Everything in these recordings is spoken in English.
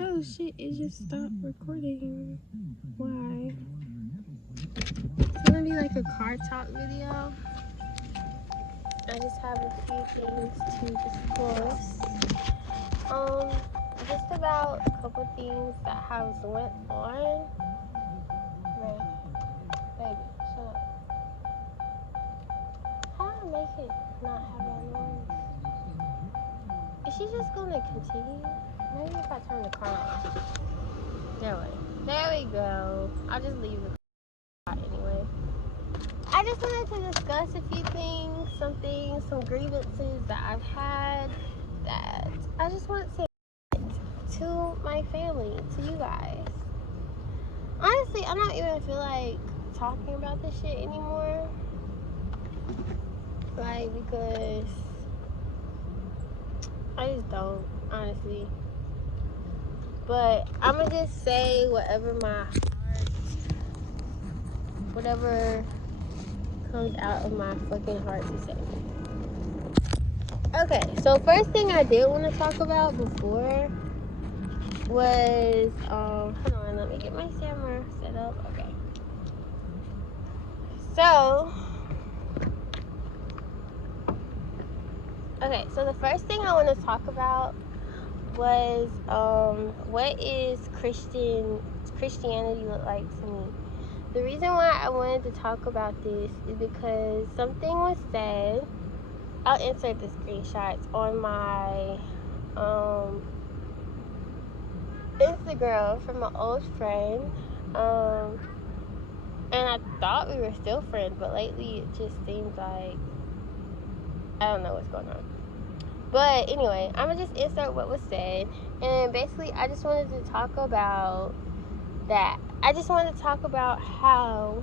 Oh shit, it just stopped recording. Why? It's gonna be like a car talk video. I just have a few things to discuss. Just about a couple things that have went on. Right, baby, shut up. How do I make it not have that noise? Is she just gonna continue? Maybe if I turn the car off. There we go. I'll just leave the car anyway. I just wanted to discuss a few things, some grievances that I've had that I just want to say to my family, to you guys. Honestly, I don't even feel like talking about this shit anymore. Like, because I just don't, honestly. But I'm gonna just say whatever whatever comes out of my fucking heart to say. Okay, so first thing I did want to talk about before was, hold on, let me get my camera set up. Okay. So the first thing I want to talk about was, what is Christianity look like to me? The reason why I wanted to talk about this is because something was said. I'll insert the screenshots on my Instagram from an old friend. And I thought we were still friends, but lately it just seems like I don't know what's going on. But anyway, I'm gonna just insert what was said, and basically I just wanted to talk about that. I just wanted to talk about how,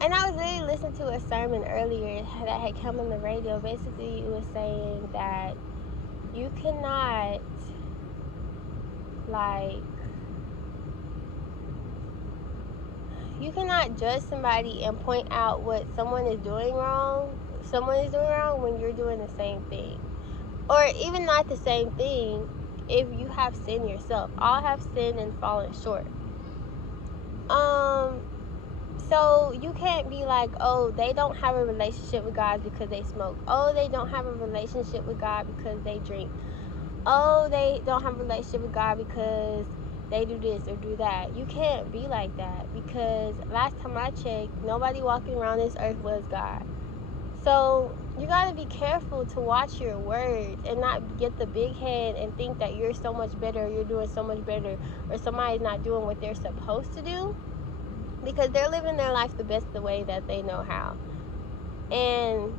and I was really listening to a sermon earlier that had come on the radio. Basically, it was saying that you cannot, you cannot judge somebody and point out what someone is doing wrong when you're doing the same thing. Or even not the same thing, if you have sinned yourself. All have sinned and fallen short. So you can't be like, oh, they don't have a relationship with God because they smoke. Oh, they don't have a relationship with God because they drink. Oh, they don't have a relationship with God because they do this or do that. You can't be like that, because last time I checked, nobody walking around this earth was God. So you gotta be careful to watch your words and not get the big head and think that you're so much better, you're doing so much better, or somebody's not doing what they're supposed to do, because they're living their life the best the way that they know how. And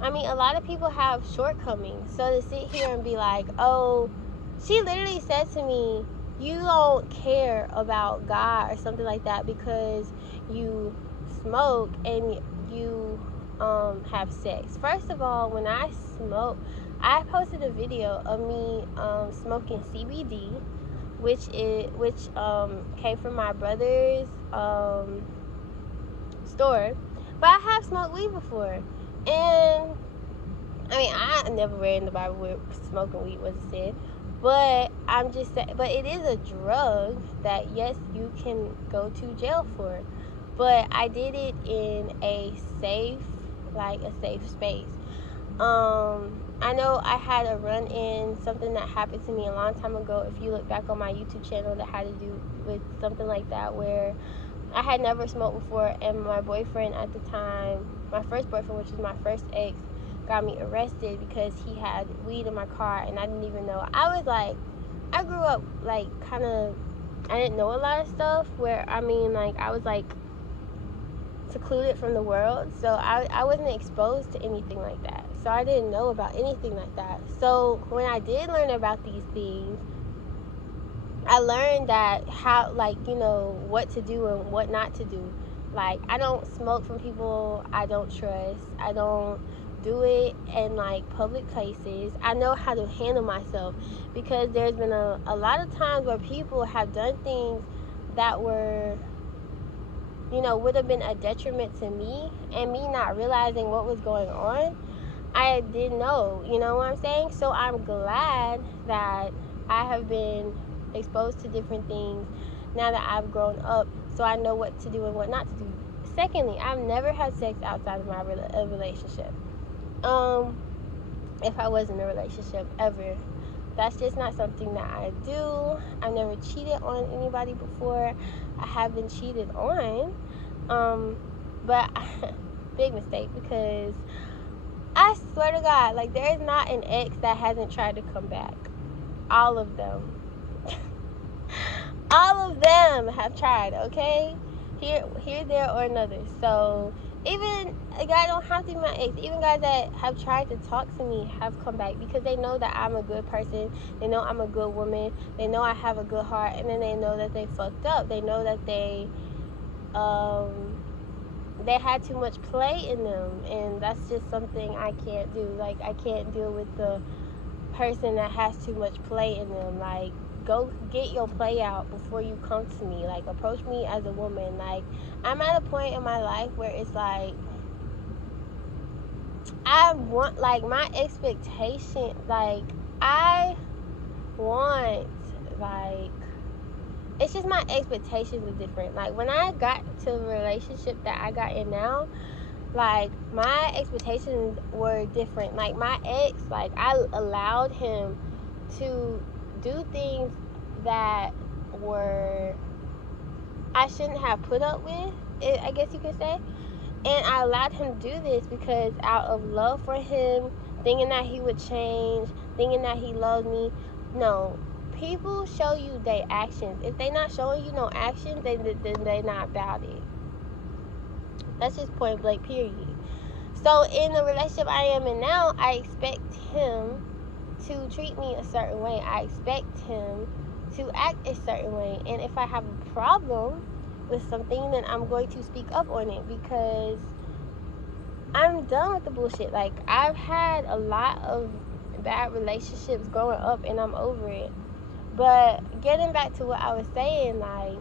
I mean, a lot of people have shortcomings. So to sit here and be like, oh, she literally said to me, you don't care about God or something like that because you smoke and you have sex. First of all, when I smoke, I posted a video of me smoking CBD, which came from my brother's store. But I have smoked weed before, and I mean, I never read in the Bible where smoking weed was a sin, but I'm just saying, but it is a drug that, yes, you can go to jail for. But I did it in a safe space. I know I had a run-in, something that happened to me a long time ago. If you look back on my YouTube channel, that had to do with something like that, where I had never smoked before, and my boyfriend at the time, my first boyfriend, which was my first ex, got me arrested because he had weed in my car, and I didn't even know. I grew up I didn't know a lot of stuff, where I was secluded from the world, so I wasn't exposed to anything like that. So I didn't know about anything like that. So when I did learn about these things, I learned that what to do and what not to do. Like, I don't smoke from people I don't trust. I don't do it in public places. I know how to handle myself, because there's been a lot of times where people have done things that were, would have been a detriment to me, and me not realizing what was going on. I didn't know, you know what I'm saying? So I'm glad that I have been exposed to different things now that I've grown up, so I know what to do and what not to do. Secondly, I've never had sex outside of my relationship. If I was in a relationship ever, that's just not something that I do. I've never cheated on anybody before. I have been cheated on, but big mistake, because I swear to God, like, there is not an ex that hasn't tried to come back. All of them. All of them have tried, okay? Here, there, or another. So, even a guy don't have to be my ex. Even guys that have tried to talk to me have come back because they know that I'm a good person. They know I'm a good woman. They know I have a good heart. And then they know that they fucked up. They know that they had too much play in them, and that's just something I can't do. Like, I can't deal with the person that has too much play in them. Like, go get your play out before you come to me. Like, approach me as a woman. Like, I'm at a point in my life where it's like, I want, like, my expectation, like, I want, like, it's just my expectations are different. Like, when I got to the relationship that I got in now, like, my expectations were different. Like, my ex, like, I allowed him to do things that were, I shouldn't have put up with, I guess you could say. And I allowed him to do this because out of love for him, thinking that he would change, thinking that he loved me. No, people show you their actions. If they not showing you no actions, then they not about it. That's just point blank, period. So in the relationship I am in now, I expect him to treat me a certain way. I expect him to act a certain way. And if I have a problem with something, then I'm going to speak up on it, because I'm done with the bullshit. Like, I've had a lot of bad relationships growing up, and I'm over it. But getting back to what I was saying, like,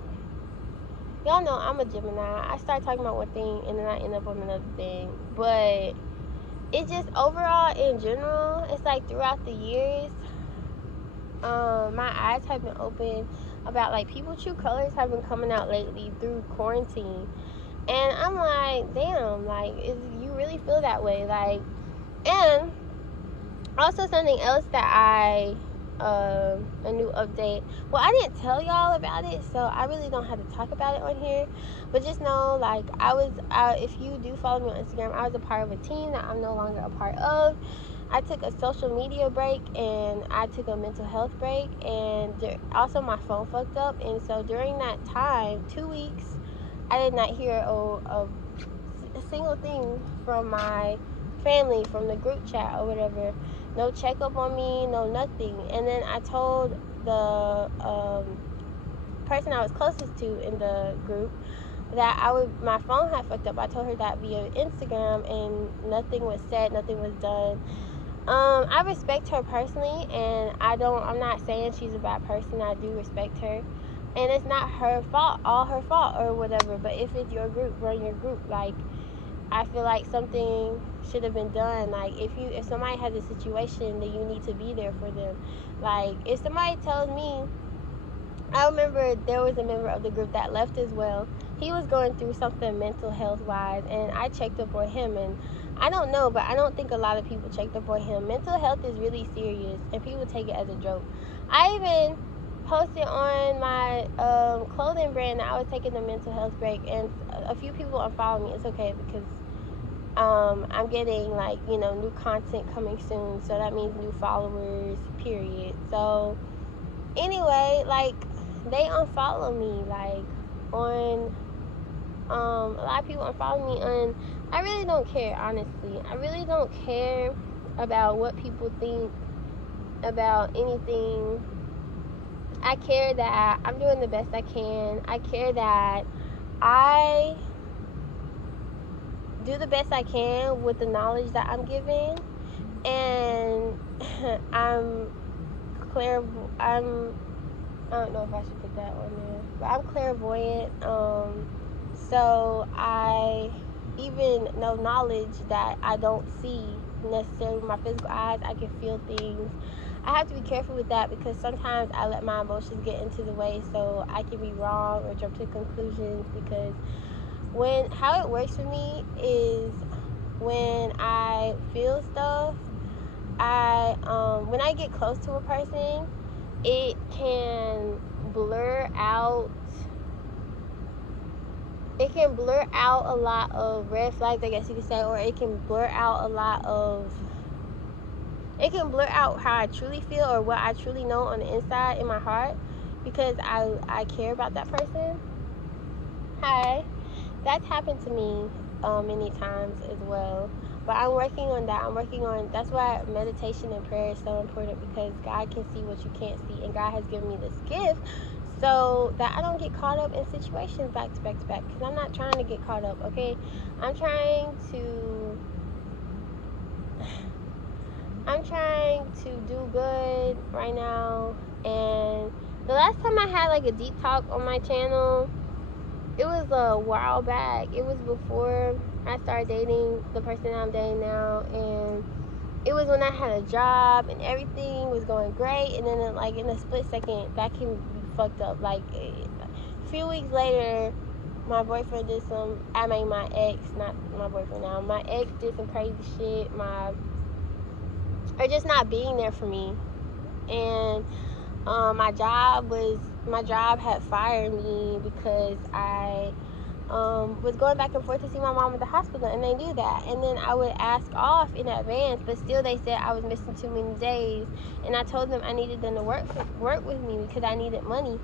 y'all know I'm a Gemini. I start talking about one thing and then I end up on another thing. But it just, overall, in general, it's like throughout the years, my eyes have been open about, like, people's true colors have been coming out lately through quarantine. And I'm like, damn, like, you really feel that way? Like, and also something else that a new update. Well, I didn't tell y'all about it, so I really don't have to talk about it on here. But just know, like, if you do follow me on Instagram, I was a part of a team that I'm no longer a part of. I took a social media break, and I took a mental health break, and also my phone fucked up. And so during that time, 2 weeks, I did not hear a single thing from my family, from the group chat or whatever. No checkup on me, no nothing. And then I told the person I was closest to in the group that my phone had fucked up. I told her that via Instagram, and nothing was said, nothing was done. I respect her personally, and I'm not saying she's a bad person. I do respect her, and it's not her fault, all her fault or whatever. But if it's your group, run your group. Like, I feel like something should have been done. Like, if somebody has a situation, then you need to be there for them. Like, if somebody tells me, I remember there was a member of the group that left as well. He was going through something mental health wise, and I checked up on him, and I don't know, but I don't think a lot of people checked up on him. Mental health is really serious, and people take it as a joke. I even posted on my clothing brand that I was taking a mental health break, and a few people unfollowed me. It's okay, because I'm getting, like, new content coming soon, so that means new followers, period. So anyway, like, they unfollow me, like, on a lot of people unfollow me on, I really don't care, honestly. I really don't care about what people think about anything. I care that I'm doing the best I can. I care that I do the best I can with the knowledge that I'm given, and I'm clear. I don't know if I should put that on there, but I'm clairvoyant. So I even know knowledge that I don't see necessarily with my physical eyes. I can feel things. I have to be careful with that because sometimes I let my emotions get into the way, so I can be wrong or jump to conclusions. Because how it works for me is when I feel stuff, when I get close to a person, it can blur out a lot of red flags, I guess you could say, or it can blur out how I truly feel or what I truly know on the inside in my heart, because I care about that person. Hi. That's happened to me many times as well. But I'm working on that. That's why meditation and prayer is so important, because God can see what you can't see. And God has given me this gift so that I don't get caught up in situations back to back to back. Because I'm not trying to get caught up, okay? I'm trying to do good right now. And the last time I had like a deep talk on my channel, it was a while back. It was before I started dating the person that I'm dating now, and it was when I had a job and everything was going great, and then in a split second that can be fucked up. Like a few weeks later, my boyfriend did my ex, not my boyfriend now, my ex did some crazy shit, or just not being there for me. And my job had fired me because I was going back and forth to see my mom at the hospital, and they knew that. And then I would ask off in advance, but still they said I was missing too many days, and I told them I needed them to work with me because I needed money,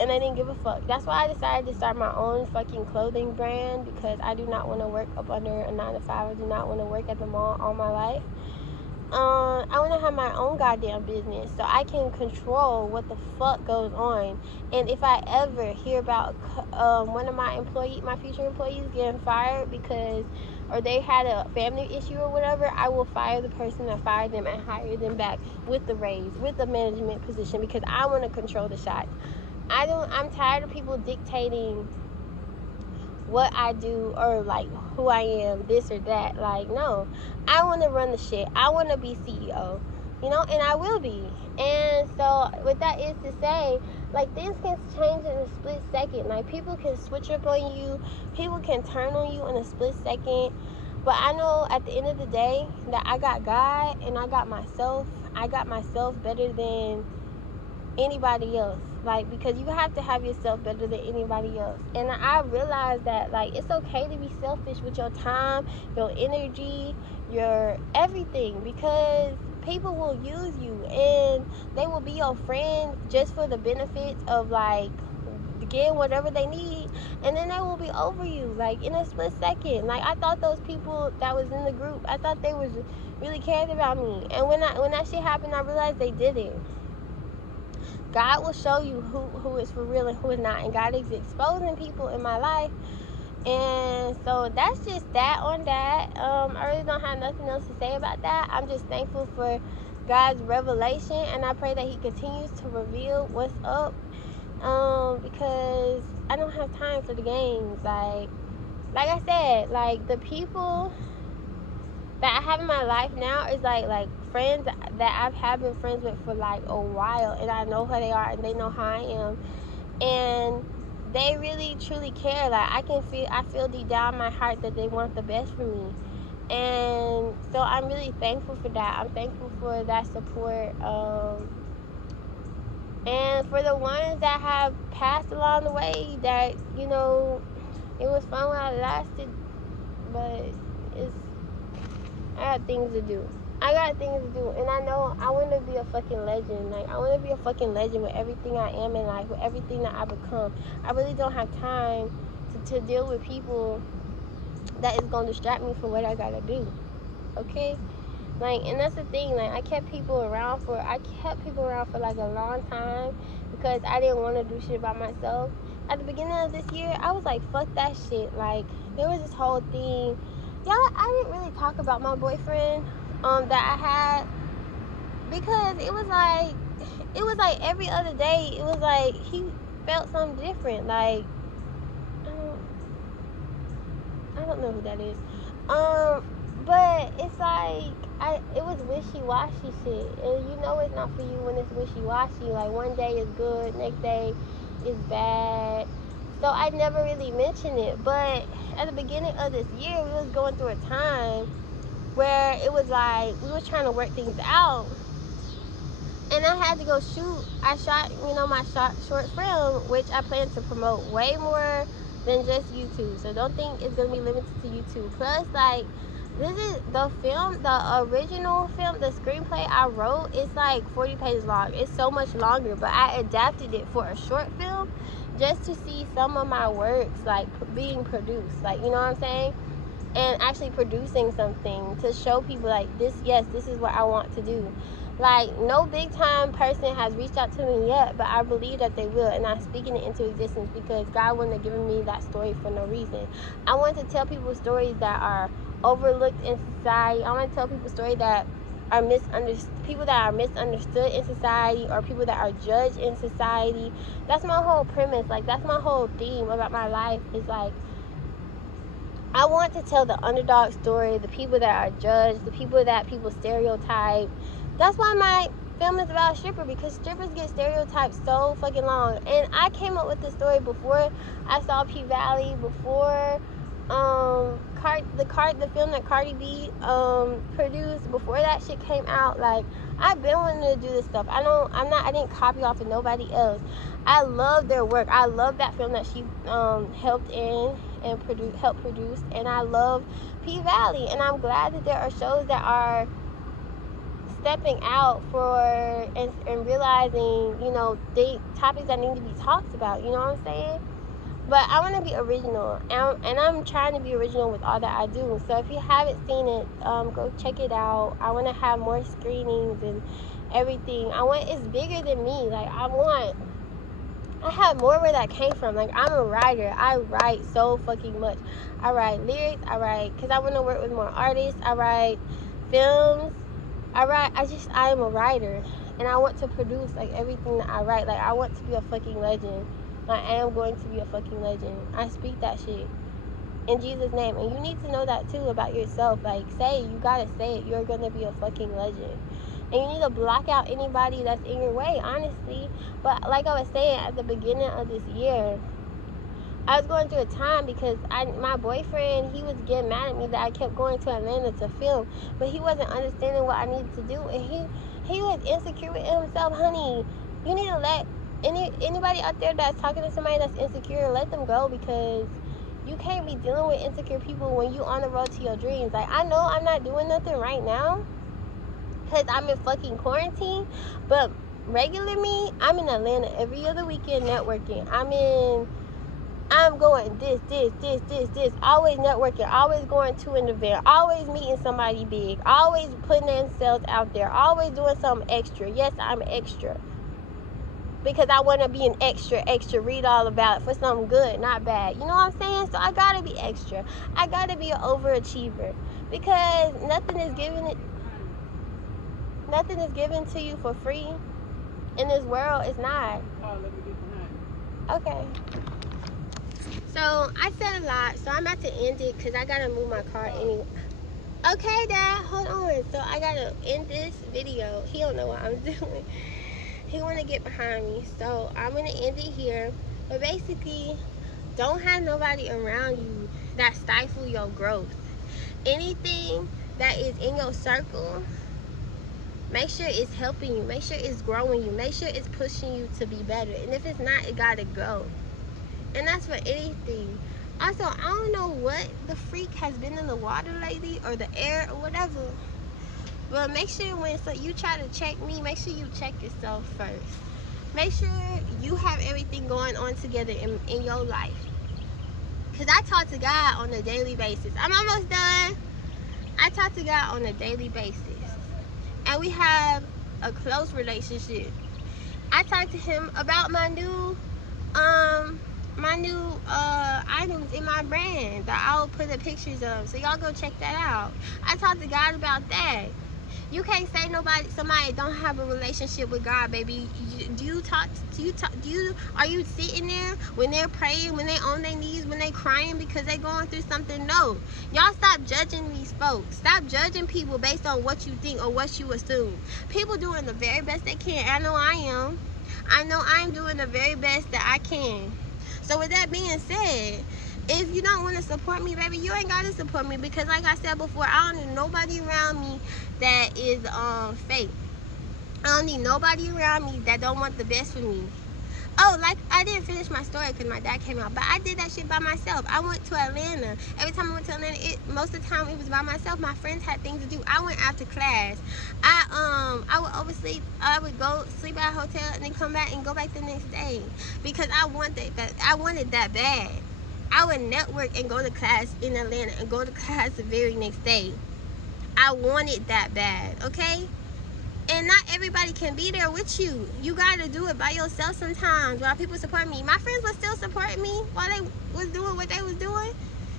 and they didn't give a fuck. That's why I decided to start my own fucking clothing brand, because I do not want to work up under a 9 to 5. I do not want to work at the mall all my life. I want to have my own goddamn business so I can control what the fuck goes on. And if I ever hear about one of my future employees getting fired or they had a family issue or whatever, I will fire the person that fired them and hire them back with the raise, with the management position, because I want to control the shots. I'm tired of people dictating what I do or like who I am, this or that. Like, no, I want to run the shit. I want to be CEO, and I will be. And so what that is to say, like, things can change in a split second. Like, people can switch up on you, people can turn on you in a split second. But I know at the end of the day that I got God and I got myself better than anybody else. Like, because you have to have yourself better than anybody else. And I realized that, like, it's okay to be selfish with your time, your energy, your everything, because people will use you and they will be your friend just for the benefits of, like, getting whatever they need, and then they will be over you, like, in a split second. Like, I thought those people that was in the group, I thought they was really cared about me, and when that shit happened, I realized they didn't. God will show you who is for real and who is not. And God is exposing people in my life. And so that's just that on that. I really don't have nothing else to say about that. I'm just thankful for God's revelation. And I pray that He continues to reveal what's up. Because I don't have time for the games. Like I said, like, the people that I have in my life now is like friends that have been friends with for like a while, and I know who they are and they know how I am, and they really truly care. Like, I feel deep down in my heart that they want the best for me, and so I'm really thankful for that. I'm thankful for that support, and for the ones that have passed along the way that, it was fun while it lasted, but I got things to do. And I know I want to be a fucking legend. Like, I want to be a fucking legend with everything I am in life, with everything that I become. I really don't have time to deal with people that is going to distract me from what I got to do. Okay? Like, and that's the thing. Like, I kept people around for like a long time because I didn't want to do shit by myself. At the beginning of this year, I was like, fuck that shit. Like, there was this whole thing. Y'all, I didn't really talk about my boyfriend that I had, because it was like every other day, it was like he felt something different. Like, I don't know who that is. But it's like it was wishy-washy shit, and you know it's not for you when it's wishy-washy. Like one day is good, next day is bad. So I never really mentioned it. But at the beginning of this year, we was going through a time where it was like we was trying to work things out, and I had to go shoot. I shot, my short film, which I plan to promote way more than just YouTube. So don't think it's gonna be limited to YouTube. Plus, like, this is the film, the original film, the screenplay I wrote. It's like 40 pages long. It's so much longer, but I adapted it for a short film, just to see some of my works like being produced. Like, you know what I'm saying? And actually producing something to show people like this. Yes, this is what I want to do. Like, no big time person has reached out to me yet, but I believe that they will, and I'm speaking it into existence because God wouldn't have given me that story for no reason. I want to tell people stories that are overlooked in society. I want to tell people stories that are misunderstood in society, or people that are judged in society. That's my whole premise. Like, that's my whole theme about my life, is like, I want to tell the underdog story, the people that are judged, the people that people stereotype. That's why my film is about stripper, because strippers get stereotyped so fucking long. And I came up with this story before I saw P Valley, before the film that Cardi B produced, before that shit came out. Like, I've been wanting to do this stuff. I didn't copy off of nobody else. I love their work. I love that film that she helped in and helped produce, and I love P Valley, and I'm glad that there are shows that are stepping out for and realizing, the topics that need to be talked about. You know what I'm saying? But I want to be original, and I'm trying to be original with all that I do. So if you haven't seen it, go check it out. I want to have more screenings and everything. It's bigger than me. Like, I have more where that came from. Like, I'm a writer. I write so fucking much. I write lyrics. I write because I want to work with more artists. I write films. I am a writer. And I want to produce, like, everything that I write. Like, I want to be a fucking legend. I am going to be a fucking legend. I speak that shit in Jesus' name. And you need to know that, too, about yourself. Like, you gotta say it. You're going to be a fucking legend. And you need to block out anybody that's in your way, honestly. But like I was saying, at the beginning of this year, I was going through a time because my boyfriend, he was getting mad at me that I kept going to Atlanta to film. But he wasn't understanding what I needed to do. And he was insecure with himself. Honey, you need to let anybody out there that's talking to somebody that's insecure, let them go, because you can't be dealing with insecure people when you on the road to your dreams. Like, I know I'm not doing nothing right now because I'm in fucking quarantine, but regular me, I'm in Atlanta every other weekend networking. I'm going this, always networking, always going to an event, always meeting somebody big, always putting themselves out there, always doing something extra. Yes, I'm extra because I want to be an extra, read all about it for something good, not bad. You know what I'm saying? So I gotta be extra. I gotta be an overachiever, because nothing is given to you for free in this world. It's not. Okay. So I said a lot, so I'm about to end it because I gotta move my car anyway. Okay, Dad, hold on. So I gotta end this video. He don't know what I'm doing. He wanna get behind me, so I'm gonna end it here. But basically, don't have nobody around you that stifle your growth. Anything that is in your circle, make sure it's helping you. Make sure it's growing you. Make sure it's pushing you to be better. And if it's not, it gotta go. And that's for anything. Also, I don't know what the freak has been in the water lately, or the air, or whatever. But make sure when you try to check me, make sure you check yourself first. Make sure you have everything going on together in your life. Because I talk to God on a daily basis. I'm almost done. I talk to God on a daily basis. And we have a close relationship. I talk to him about my new items in my brand that I'll put the pictures of. So y'all go check that out. I talk to God about that. You can't say somebody don't have a relationship with God, baby. Are you sitting there when they're praying, when they on their knees, when they crying because they going through something? No. Y'all stop judging these folks. Stop judging people based on what you think or what you assume. People doing the very best they can. I know I am. I know I'm doing the very best that I can. So with that being said, if you don't want to support me, baby, you ain't got to support me, because like I said before, I don't need nobody around me that is fake. I don't need nobody around me that don't want the best for me. Oh, like, I didn't finish my story because my dad came out, but I did that shit by myself. I went to Atlanta. Every time I went to Atlanta, most of the time it was by myself. My friends had things to do. I went after class. I would oversleep. I would go sleep at a hotel and then come back and go back the next day because I wanted that bad. I would network and go to class in Atlanta and go to class the very next day. I wanted that bad, okay? And not everybody can be there with you. You gotta do it by yourself sometimes. While people support me, my friends were still supporting me while they was doing what they was doing.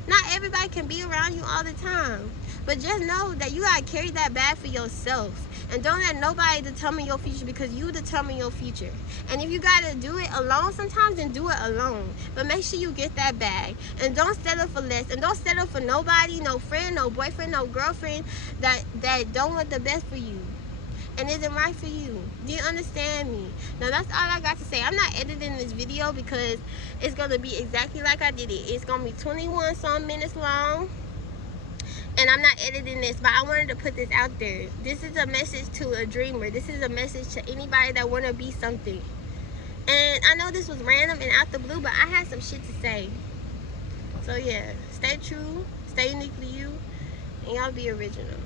Not everybody can be around you all the time. But just know that you gotta carry that bag for yourself. And don't let nobody determine your future, because you determine your future. And if you gotta do it alone sometimes, then do it alone. But make sure you get that bag. And don't settle for less. And don't settle for nobody, no friend, no boyfriend, no girlfriend that don't want the best for you and isn't right for you. Do you understand me? Now that's all I got to say. I'm not editing this video because it's going to be exactly like I did it. It's going to be 21 some minutes long. And I'm not editing this, but I wanted to put this out there. This is a message to a dreamer. This is a message to anybody that want to be something. And I know this was random and out the blue, but I had some shit to say. So yeah, stay true, stay uniquely you, and y'all be original.